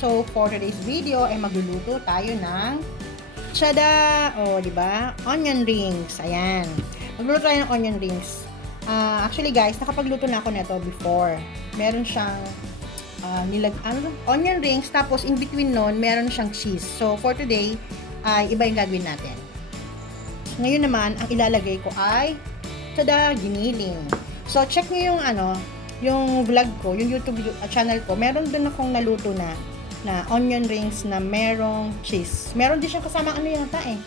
So, for today's video ay magluluto tayo ng tada! O, di ba? Onion rings. Ayan. Magluluto tayo ng onion rings. Actually guys, nakapagluto na ako nito before. Meron siyang onion rings, tapos in between nun, meron siyang cheese. So, for today, ay iba yung gagawin natin. Ngayon naman, ang ilalagay ko ay tada! Giniling. So, check nyo yung vlog ko, yung YouTube channel ko. Meron din akong naluto na onion rings na merong cheese. Meron din siyang kasama yata eh.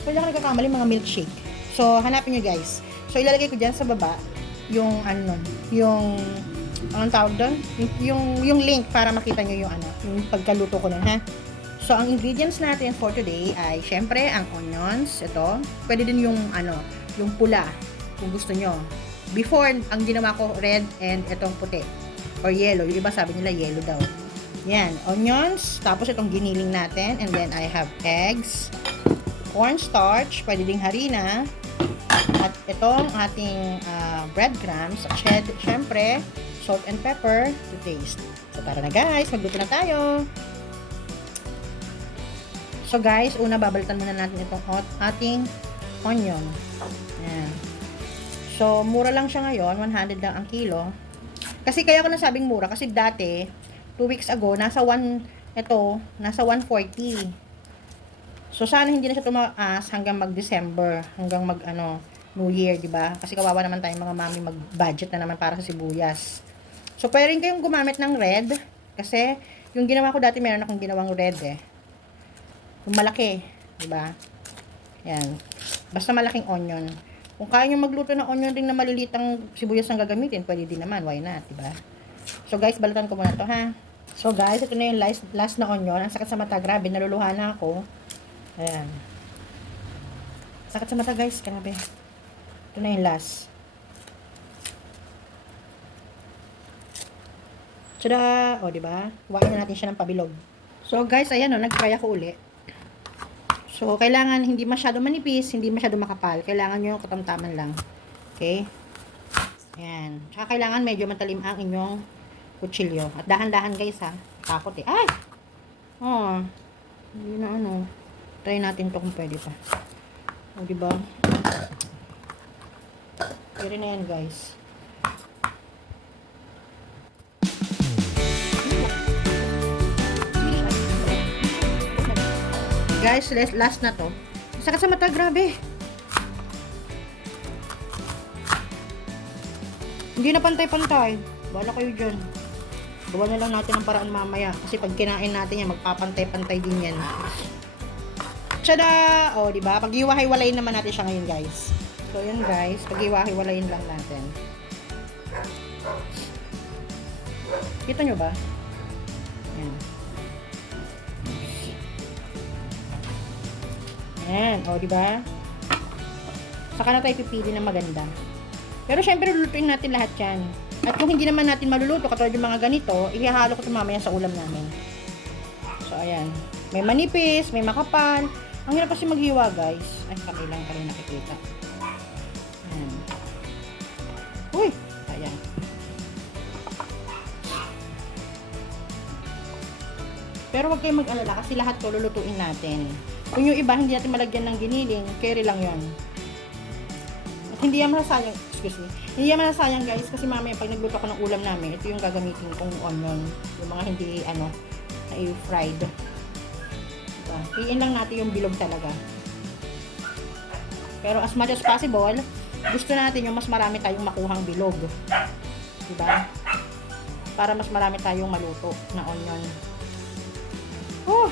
Kung ako nagkakamali, mga milkshake. So, hanapin nyo guys. So, ilalagay ko dyan sa baba yung anong tawag doon? Yung link para makita nyo yung pagkaluto ko nun, ha? So, ang ingredients natin for today ay syempre ang onions, ito. Pwede din yung pula kung gusto nyo. Before, ang ginawa ko red and itong puti or yellow. Yung iba sabi nila yellow daw. Yan, onions, tapos itong giniling natin, and then I have eggs, cornstarch, pwede ding harina, at itong ating breadcrumbs, syempre, salt and pepper to taste. So tara na guys, magluto na tayo. So guys, una babaltan muna natin itong ating onion. Yan. So, mura lang siya ngayon, 100 lang ang kilo. Kasi kaya ko nasabing mura, kasi dati, 2 weeks ago, nasa 140. So, sana hindi na siya tumaas hanggang mag-December, hanggang New Year, di ba? Kasi kawawa naman tayong mga mami mag-budget na naman para sa sibuyas. So, pwede rin kayong gumamit ng red, kasi yung ginawa ko dati, meron akong ginawang red eh. Yung malaki, di ba? Yan. Basta malaking onion. Kung kaya nyo magluto ng onion ring na malilitang sibuyas ang gagamitin, pwede din naman. Why not, diba? So, guys, balatan ko muna to, ha? So, guys, ito na yung last na onion. Ang sakit sa mata. Grabe, naluluha na ako. Ayan. Sakit sa mata, guys. Grabe. Ito na yung last. Tada! O, diba? Huwain na natin siya ng pabilog. So, guys, ayan o. Nag-try ako uli. So, kailangan hindi masyado manipis, hindi masyado makapal. Kailangan nyo yung katamtaman lang. Okay? Ayan. Tsaka kailangan medyo matalim ang inyong kutsilyo. At dahan-dahan guys ha. Takot eh. Ay! Oh. Hindi na Try natin to kung pwede pa. O, diba? Pwede na yan guys. Guys, last na to. Sakit sa mata, grabe. Hindi na pantay-pantay. Bahala kayo dyan. Gawa na lang natin ang paraan mamaya. Kasi pag kinain natin yan, magpapantay-pantay din yan. Tada! O, diba? Pag-iwahiwalayin naman natin siya ngayon, guys. So, yun, guys. Pag-iwahiwalayin lang natin. Kita nyo ba? Yan. Ayan, o, diba? Saka na tayo pipili ng maganda. Pero syempre, lulutuin natin lahat yan. At kung hindi naman natin maluluto, katulad yung mga ganito, ihahalo ko ito mamaya sa ulam namin. So, ayan. May manipis, may makapal. Ang hirap kasi maghiwa, guys. Ay, kami lang kayo nakikita. Ayan. Uy! Ayan. Pero huwag kayong mag-alala kasi lahat to lulutuin natin. Kung yung iba, hindi natin malagyan ng giniling, carry lang yon. At hindi yan masasayang, hindi yan masasayang guys, kasi mamaya pag nagluto ko ng ulam namin, ito yung gagamitin kong onion. Yung mga hindi, na-fried. Diba? Piin lang natin yung bilog talaga. Pero as much as possible, gusto natin yung mas marami tayong makuhang bilog. Diba? Para mas marami tayong maluto na onion. Oh!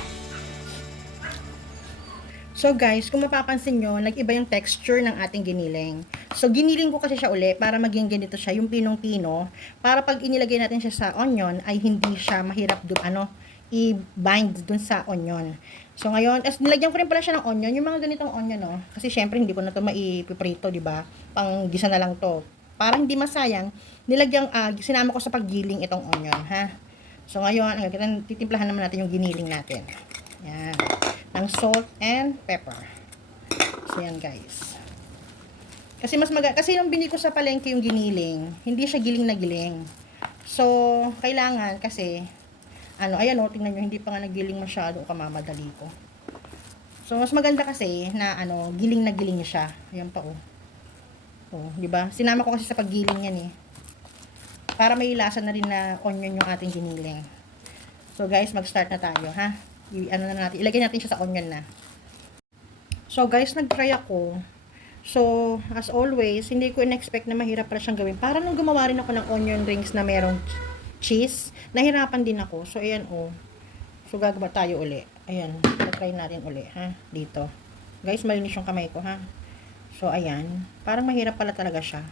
So guys, kung mapapansin nyo, nag-iba yung texture ng ating giniling. So giniling ko kasi siya uli para maging ganito siya, yung pinong-pino. Para pag inilagay natin siya sa onion, ay hindi siya mahirap i-bind dun sa onion. So ngayon, nilagyan ko rin pala siya ng onion, yung mga ganitong onion, Kasi syempre hindi ko na to maipiprito, diba? Pang gisa na lang to. Para hindi masayang, sinama ko sa paggiling itong onion, ha? So ngayon, titimplahan naman natin yung giniling natin. Yan. Ng salt and pepper. So, yan guys. Kasi kasi nung binili ko sa palengke yung giniling, hindi siya giling na giling. So, kailangan kasi Ano, ayan o, tingnan nyo, hindi pa nga nagiling masyado o kamamadali ko. So, mas maganda kasi na, ano, giling na giling siya. Ayan pa o. O, di ba? Sinama ko kasi sa paggiling yan eh. Para may lasa na rin na onion yung ating giniling. So, guys, mag-start na tayo, ha? Ano na natin, ilagay natin siya sa onion na. So, guys, nag-try ako. So, as always, hindi ko in-expect na mahirap pala siyang gawin. Para nung gumawa rin ako ng onion rings na merong cheese, nahirapan din ako. So, ayan o. So, gagawa tayo uli. Ayan, try natin uli, ha? Dito. Guys, malinis yung kamay ko, ha? So, ayan. Parang mahirap pala talaga siya.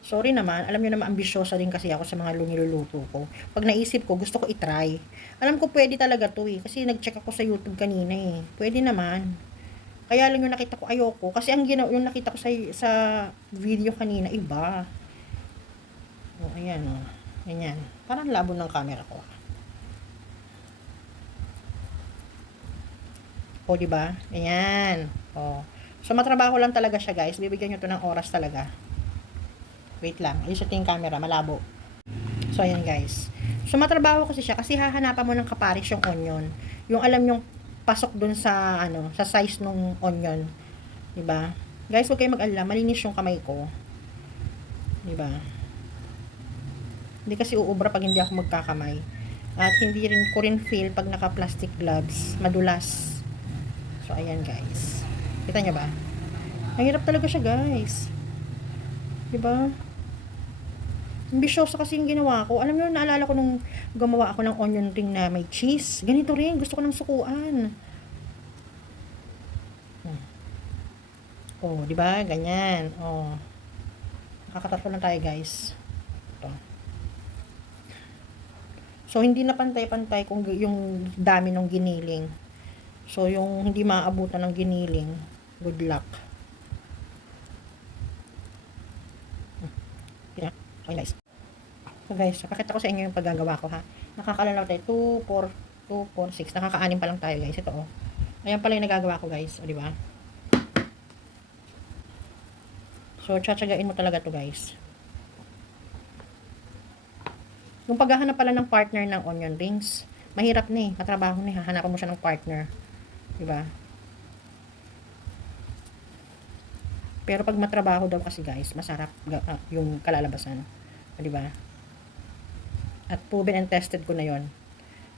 Sorry naman, alam niyo naman ambisyosa din kasi ako sa mga niluluto ko. Pag naisip ko, gusto ko i-try. Alam ko pwede talaga to eh, kasi nag-check ako sa YouTube kanina eh. Pwede naman. Kaya lang yung nakita ko ayoko, kasi yung nakita ko sa video kanina iba. Oh, ayan oh. Ganyan. Parang labo ng camera ko. O, di ba? Ayan. Oh. So matrabaho lang talaga siya, guys. Bibigyan niyo to ng oras talaga. Wait lang, ayusin yung camera, malabo. So, ayan guys. So, matrabaho kasi siya kasi hahanapan mo ng kapares yung onion. Yung alam yung pasok dun sa, ano, sa size ng onion. Diba? Guys, huwag kayo mag-alala, malinis yung kamay ko. Diba? Hindi kasi uubra pag hindi ako magkakamay. At hindi rin ko rin feel pag naka-plastic gloves. Madulas. So, ayan guys. Kita nyo ba? Mahirap talaga siya guys. Diba? Ambisyosa kasi yung ginawa ko. Alam niyo, naalala ko nung gumawa ako ng onion ring na may cheese. Ganito rin. Gusto ko ng sukuan. Oh, di ba? Ganyan. Oh. Nakakatatlo lang tayo, guys. Ito. So, hindi na pantay-pantay kung yung dami ng giniling. So, yung hindi maaabutan ng giniling, good luck. Yeah. Okay, guys. So guys, pakita ko sa inyo yung paggagawa ko ha. Nakakalala tayo 2, 4, 2, 4, 6. Nakaka-6 pa lang tayo guys. Ito oh. Ayan pala yung nagagawa ko guys. O diba? So, tsatsagain mo talaga to guys. Yung paghahanap pala ng partner ng onion rings, mahirap na eh. Matrabaho na eh. Hahanapan mo siya ng partner. Diba? Pero pag matrabaho daw kasi guys, masarap yung kalalabasan. O diba? At proven and tested ko na yon.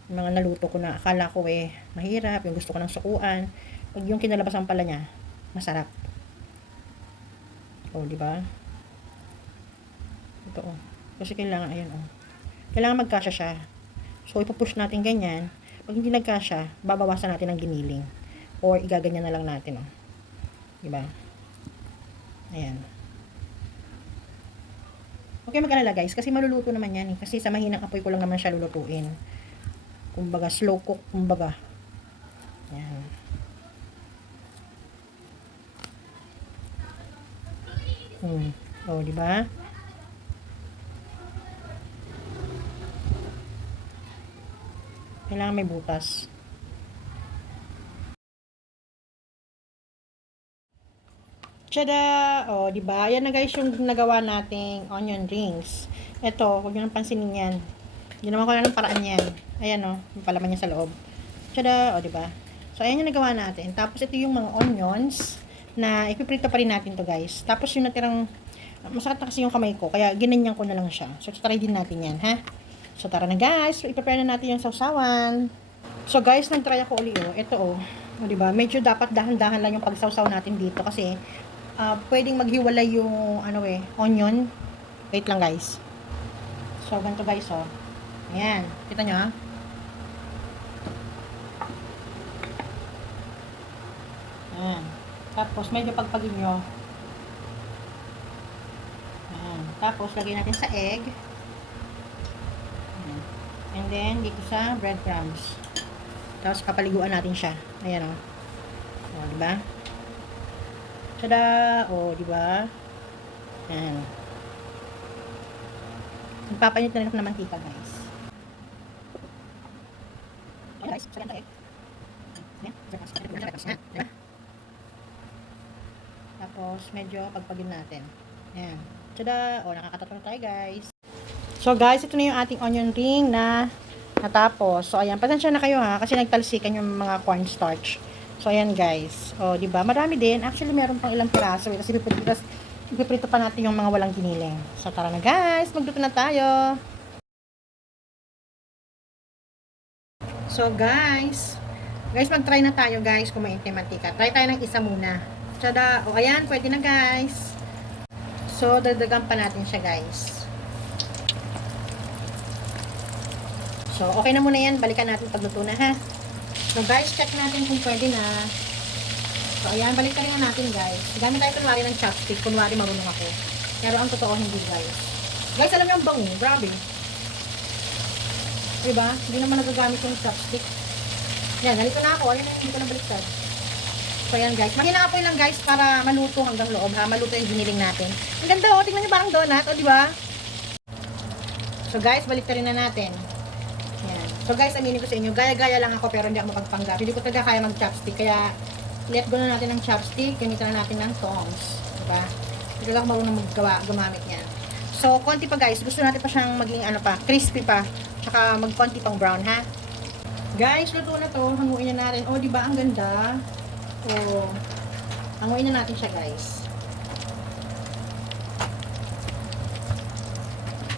Yung mga naluto ko na akala ko eh mahirap, yung gusto ko ng sukuan, pag yung kinalabasan pala niya masarap. Oh, di ba? Ito oh. Kasi kailangan ayan oh. Kailangan magkasya siya. So ipupush natin ganyan. Pag hindi nagkasya, babawasan natin ang giniling or igaganyan na lang natin oh. Di ba? Ayan. Okay, mag-alala guys, kasi maluluto naman yan eh. Kasi sa mahinang apoy ko lang naman siya lulutuin. Kumbaga, slow cook, kumbaga. Yan. Oh, di ba? Kailangan may butas. Tada! Oh, di ba? Yan na guys yung nagawa nating onion rings. Ito, huwag niyo nang pansinin yan. Ginawa ko na ng paraan yan. Ayan oh, yung palaman niya sa loob. Tada! Oh, di ba? So, ayan yung nagawa natin. Tapos, ito yung mga onions na ipiprito pa rin natin to guys. Tapos, yung natirang, masakit na kasi yung kamay ko, kaya ginanyan ko na lang siya. So, try din natin yan, ha? So, tara na guys. I-prepare na natin yung sausawan. So, guys, nag-try ako uli oh. Ito oh. O, di ba? Medyo dapat dahan-dahan lang yung pagsawsaw natin dito kasi pwedeng maghiwalay yung ano eh, onion. Wait lang guys. So, ganito guys oh. Ayan. Kita nyo ha? Ayan. Tapos, medyo pagpagin nyo. Ayan. Tapos, lagay natin sa egg. Ayan. And then, dito sa breadcrumbs. Tapos, kapaliguan natin siya. Ayan oh. O, diba? Tada! O, diba? Ayan. Magpapanit na rin ako ng mantika, guys. Ayan, guys. So, yan tayo. Ayan. Tapos, medyo pagpagin natin. Ayan. Tada! O, nakakatatlo na tayo, guys. So, guys, ito na yung ating onion ring na Natapos, so ayan, pasensya na kayo ha, kasi nagtalsikan yung mga cornstarch. So ayan guys, o di ba marami din. Actually meron pang ilang piraso, kasi ipiprito pa natin yung mga walang giniling. So tara na guys, magluto na tayo. So guys, mag-try na tayo guys kung mainit yung mantika. Try tayo ng isa muna. Tada, o ayan, pwede na guys. So dagdagan pa natin siya guys. So, okay na muna yan. Balikan natin pagluto na, ha? So, guys, check natin kung pwede na. So, ayan. Balikan na natin, guys. Gamit tayo kunwari ng chopstick. Kunwari marunong ako. Pero ang totoo, hindi, guys. Guys, alam niyo ang bango. Grabe. Diba? Hindi naman nagagamit yung chopstick. Yan, nalito na ako. Ayan, hindi ko na baliktad. So, ayan, guys. Mahina apoy lang, guys, para maluto hanggang loob, ha? Maluto yung giniling natin. Ang ganda, oh. Tingnan niyo parang donut, oh, diba? So, guys, baliktarin na natin. Yan. So guys, aminin ko sa inyo, gaya-gaya lang ako pero hindi ako makagpanggap. Hindi ko talaga kaya mag-chopstick. Kaya, let go na natin ng chopstick. Gamitan na natin ng tongs. Diba? Hindi ako marunong gumamit niyan. So, konti pa guys. Gusto natin pa siyang maging crispy pa. Tsaka mag-konti pang brown, ha? Guys, luto na to. Hanguin na natin. Oh, diba? Ang ganda. Oh. Hanguin na natin siya, guys.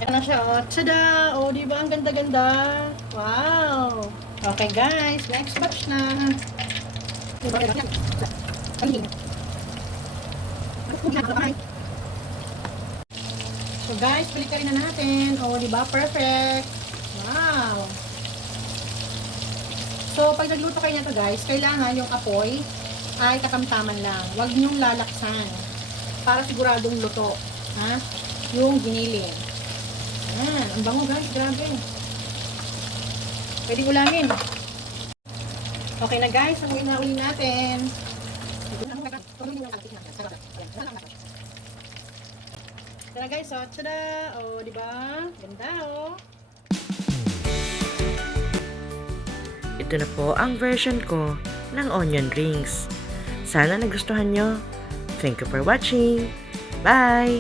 Ito na siya, oh. Tada! Oh, di ba? Ang ganda-ganda. Wow! Okay, guys. Next batch na. So, guys, balikan na natin. Oh, di ba? Perfect. Wow! So, pag nagluto kayo nito, guys, kailangan yung apoy ay katamtaman lang. Huwag niyong lalaksan para siguradong luto. Ha? Yung giniling. Ayan, ang bango guys, grabe. Pwede ulamin. Okay na guys, ang uli natin. Ito na guys, oh, tada! Oh, diba? Ganda, oh. Ito na po ang version ko ng onion rings. Sana nagustuhan nyo. Thank you for watching. Bye!